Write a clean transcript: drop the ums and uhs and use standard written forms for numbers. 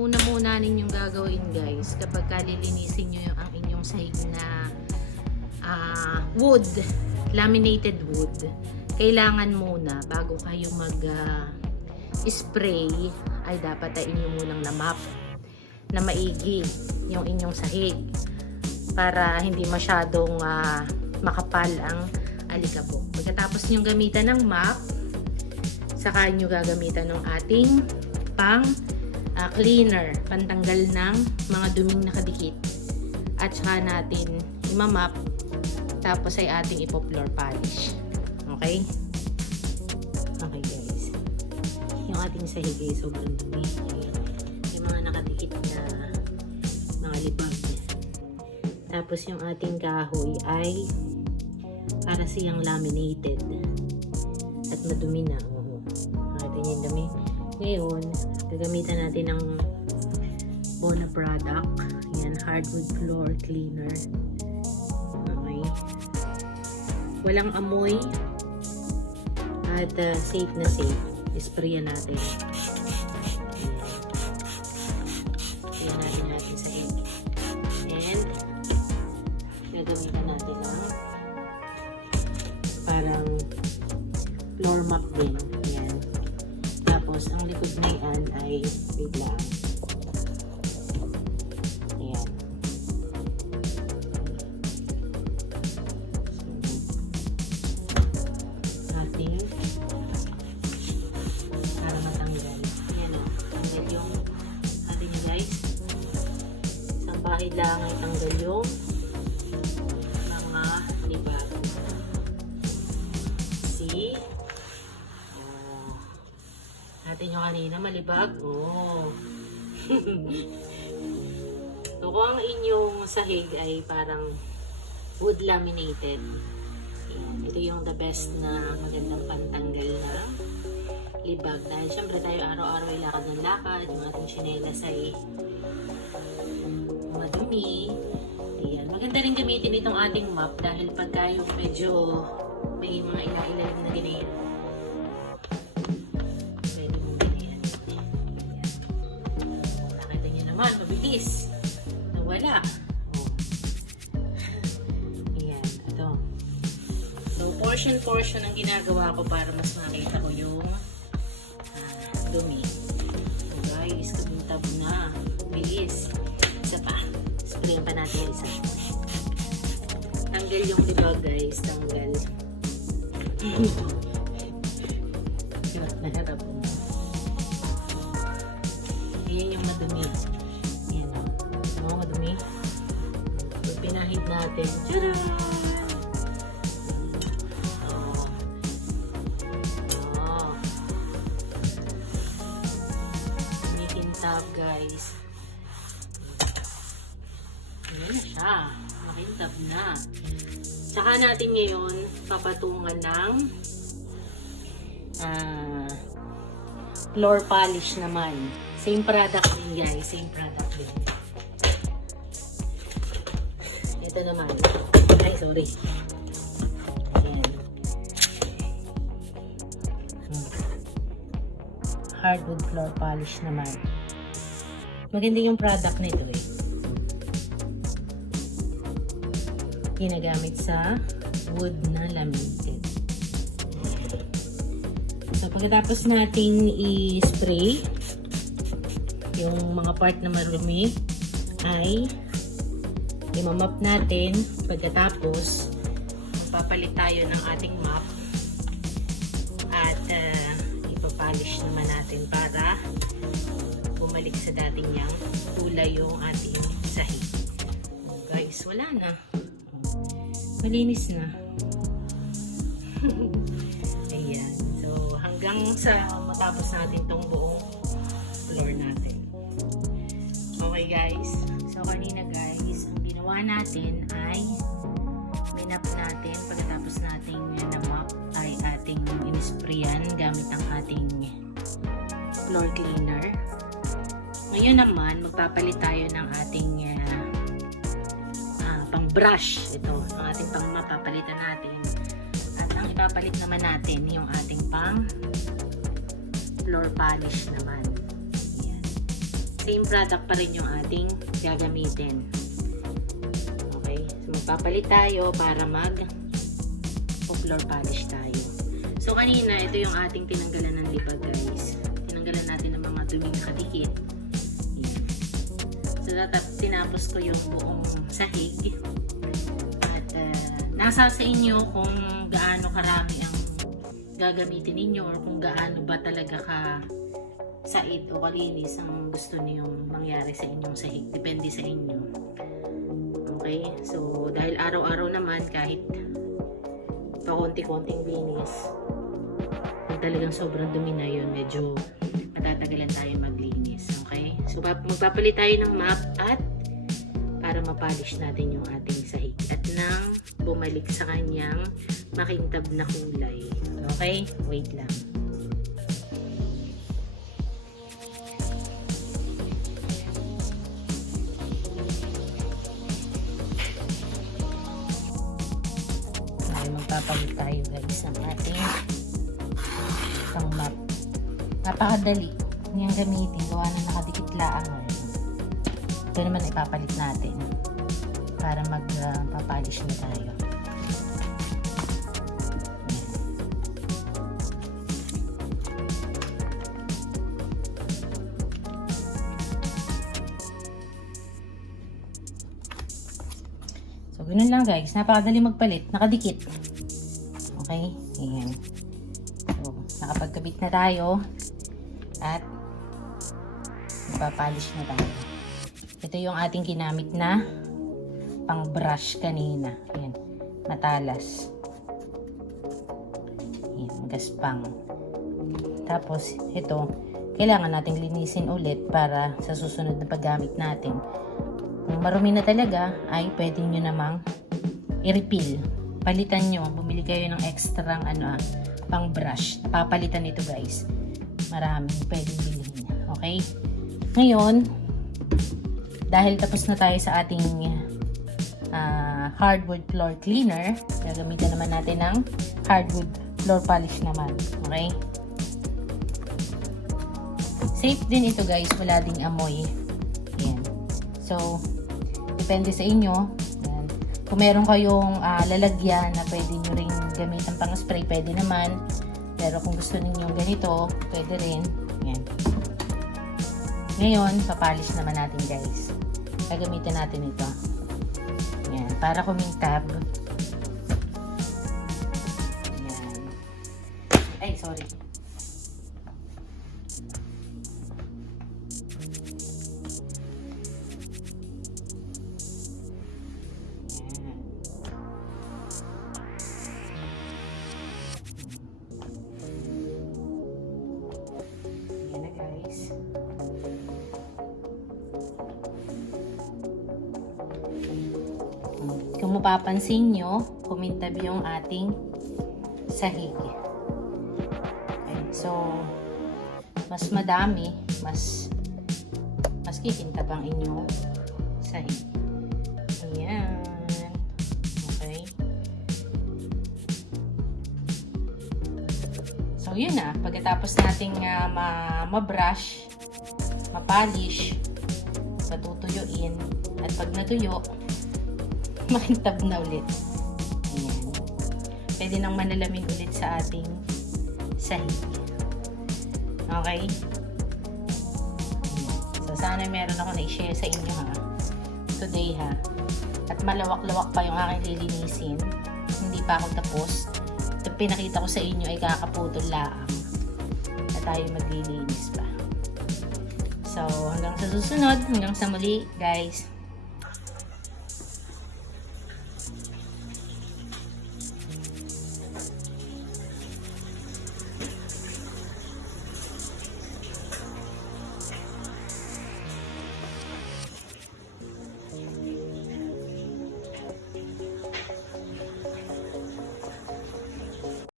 Una ninyong gagawin guys kapag kalilinisin nyo ang inyong sahig na wood, laminated wood, kailangan muna bago kayo mag spray ay dapat ay inyo munang na-mop na maigi yung inyong sahig para hindi masyadong makapal ang alikabok. Pagkatapos nyo gamitan ng mop, saka nyo gagamitan ng ating pang cleaner, pantanggal ng mga duming nakadikit, at saka natin imamap, tapos ay ating ipo-floor polish. Okay? Okay guys, yung ating sahig ay sobrang dumi. Yung mga nakadikit na mga libag. Tapos yung ating kahoy ay para siyang laminated at madumi na. Natin yung dumi. Ngayon, gagamitan natin ng Bona product. Yan, hardwood floor cleaner. Okay. Walang amoy at safe na safe. Sprayan natin. Sprayan natin sa head. And gagamitan natin ng parang floor mop din. Tapos, ang likod na yan ay wait lang. Ayan. So, ating para matanggal. Ayan o. Tanggal yung ating guys. Isang pahid lang ay tanggal yung mga libag. See? Natin yung kanina malibag. Oh. So, kung ang inyong sahig ay parang wood laminated, ito yung the best na magandang pantanggal na libag. Dahil syempre tayo araw-araw ay lakad ng lakad. Yung ating chinelas ay madumi. Ayan. Maganda rin gamitin itong ating mop dahil pagka yung medyo may mga ila-ilag na ginayan. Mabilis. Nawala. Oh. Ayan. Ito. So, portion ang ginagawa ko para mas makita ko yung dumi. So, guys, kabuntab na. Bilis. Isa pa. Sprayan pa natin isa. Tanggal yung libag, guys. Tanggal. Naharap mo. Ayan yung madumi. Madumi. So, pinahid natin. Tara! Makintab, guys. Ayan na siya. Makintab na. Saka natin ngayon papatungan ng floor polish naman. Same product din, guys. Same product din. Ito naman. Ay, sorry. Ayan. Hardwood floor polish naman. Maganda yung product nito eh. Ginagamit sa wood na laminated. So, pagkatapos nating i-spray yung mga part na marumi ay imamap natin. Pagkatapos papalit tayo ng ating mop at ipapolish naman natin para bumalik sa dating niyang kulay yung ating sahig. Guys, wala na, malinis na. Ayan, so hanggang sa matapos natin tong buong floor natin. Okay guys, so kanina guys, ang ginawa natin ay minap natin. Pagkatapos nating na-mop ay ating inisprayan gamit ang ating floor cleaner. Ngayon naman, magpapalit tayo ng ating pang brush. Ito, ang ating pang mop, papalitan natin. At ang ipapalit naman natin yung ating pang floor polish naman. Ayan. same product pa rin yung ating gagamitin. Okay, so magpapalit tayo para floor polish tayo. So kanina, ito yung ating tinanggalan ng lipad guys. Tinanggalan natin ng mga duming nakadikit. Ayan. So tinapos ko yung buong sahig. At nasa sa inyo kung gaano karami ang gagamitin ninyo or kung gaano ba talaga ka said o kalinis ang gusto niyong mangyari sa inyong sahig. Depende sa inyo. Okay? So, dahil araw-araw naman kahit pakunti-kunting linis, kung talagang sobrang dumi na yun, medyo matatagalan tayo maglinis. Okay? So, magpapalit tayo ng map at para mapolish natin yung ating sahig at nang bumalik sa kanyang makintab na kulay. Okay? Wait lang. Okay, magpapalit tayo guys ng ating pang map. Napakadali niyang gamitin. Gawa na nakadikit laang. Ito naman ipapalit natin para magpapolish na tayo. So, ganun lang guys. Napakadali magpalit. Nakadikit. Okay? Ayan. So, nakapagkabit na tayo. At magpapolish na tayo. Ito yung ating ginamit na pang brush kanina. Ayan. Matalas. Ayan. Gaspang. Tapos, ito. Kailangan nating linisin ulit para sa susunod na paggamit natin. Kung marumi na talaga, ay pwede nyo namang i-refill. Palitan nyo. Bumili kayo ng extra pang brush. Papalitan ito guys. Maraming pwedeng bilhin. Okay? Ngayon, dahil tapos na tayo sa ating hardwood floor cleaner, gagamitan naman natin ng hardwood floor polish naman. Okay? Safe din ito guys. Wala ding amoy. Ayan. So, depende sa inyo. Ayan. Kung meron kayong lalagyan na pwede nyo rin gamitan pang spray, pwede naman. Pero kung gusto niyo ganito, pwede rin. Ayan. Ngayon, papolish naman natin guys. Gagamitin natin ito. Ayan. Para kumintab. Ayan. Ay, sorry. Kung mapapansin nyo, kumintab yung ating sahig. Okay, so, mas madami, mas kikintab ang inyong sahig. Ayan. Okay. So, yun na. Pagkatapos nating ma-brush, ma-polish, patutuyuin, at pag natuyo, makintab na ulit. Ayan. Pwede nang manalamig ulit sa ating sahig. Okay? Ayan. So, sana meron ako na-share sa inyo today At malawak-lawak pa yung aking lilinisin. Hindi pa ako tapos. Ito pinakita ko sa inyo ay kakaputol laang. Na tayo maglilinis pa. So, hanggang sa susunod, hanggang sa muli, guys.